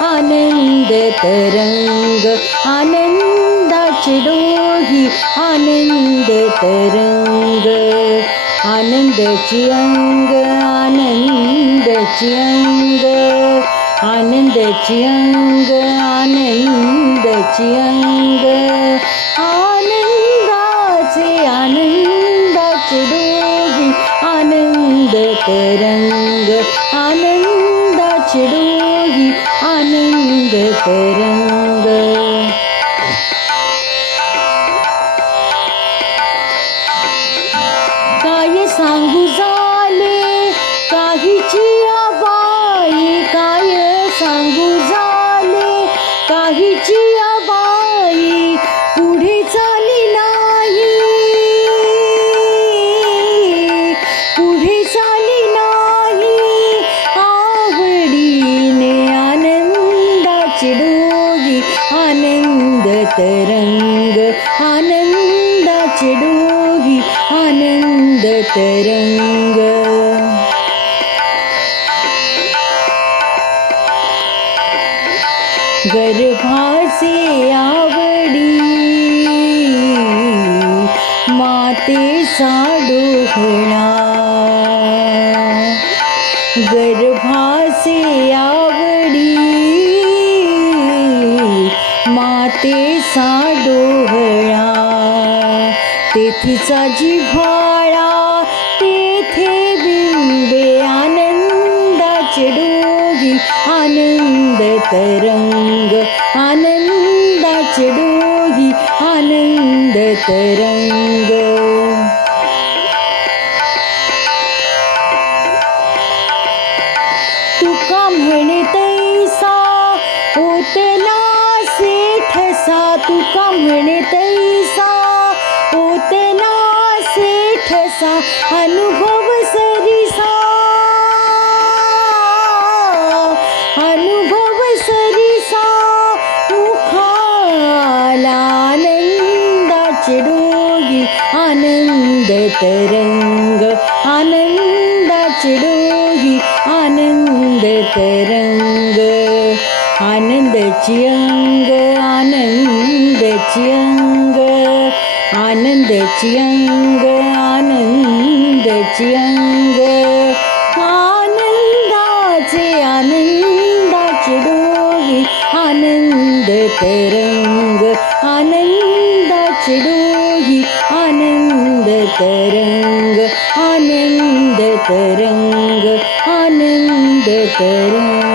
आनंद तरंग आनंदाचे डोही आनंद तरंग आनंदाची अंग आनंदाची अंग आनंदाची अंग आनंदाची अंग आनंदाचे डोही आनंद तरंग आनंदाचे डोही आनंद तरंग काय सांगू झाले काहीची आबाई काय सांगू झाले काहीची आबाई पुढे चाली नाही पुढे चाली नाही आवडीने आनंदाचे डोही आनंद तरंग आनंदाचे डोही आनंद तरंग गर्भाचे आवडी मातेचा डोहळा गर्भाचे आवडी मातेचा डोहळा तेथीचा जिव्हाळा तेथे बिंबे आनंदाचे डोही आनंद तरंग आनंदाचे डोही आनंद तरंग तुका म्हणे तैसा ओतला सेठसा तुका म्हणे तैसा ओतला सेठसा अनुभव सरिसा अनुभव सरिसा मुखाला आनंदाचे डोही आनंद तरंग आनंदाचे डोही आनंद तरंग आनंदाची अंग आनंदाची अंग आनंदाची अंग आनंदाची अंग आनंदाचे डोही आनंद तरंग आनंदाचे डोही आनंद तरंग आनंद तरंग आनंद तरंग